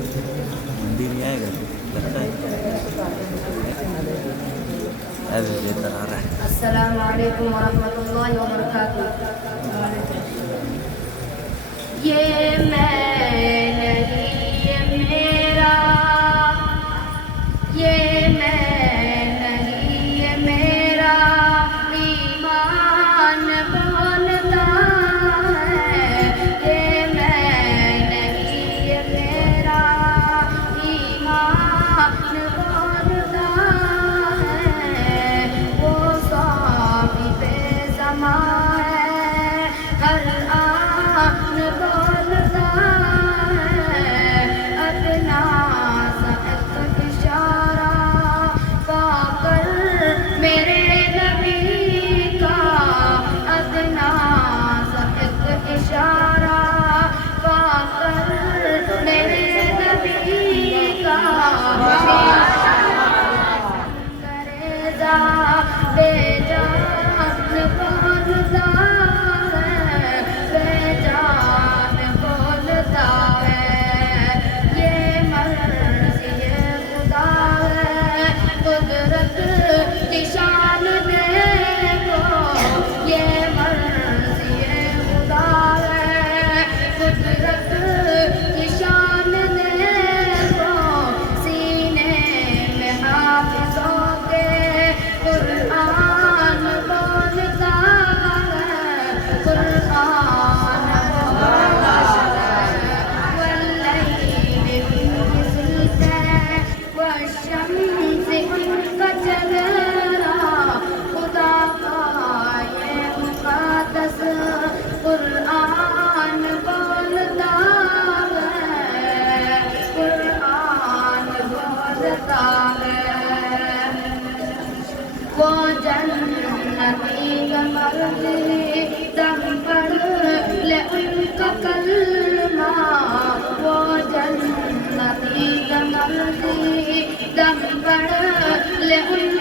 مندی نہیں آئے گا لگتا ہے ایسے بہتر آ رہا ہے. السلام علیکم ورحمۃ اللہ وبرکاتہ. یہ میں نہیں یہ میرا، یہ میں نہیں یہ میرا ایمان بولتا ہے. یہ میں نہیں یہ میرا ایمان بولتا ہے. وہ صاحب زمان ہے، ہر آن بولتا ہے. ادنا سا ایک اشارہ پا کر میرے نبی کا، ادنا سا ایک اشارہ پا کر میرے نبی کا. کریزا بے جان بولتا ہے، بے جان بولتا ہے. یہ مرضی خدا ہے، قدرت کی شان دیکھو. یہ مرضی خدا ہے، قدرت کی شان دیکھو. سینے میں حافظوں کے قرآن بولتا ہے، قرآن بولتا ہے. واللیل بنسلتے والشمس ان کا چہرہ، خدا کا یہ مقدس قرآن بولتا ہے، قرآن بولتا ہے. وہ جنتی کا مرضی دم پر لے ان کا کلمہ، وہ جنتی کا مرضی دم پر لے ان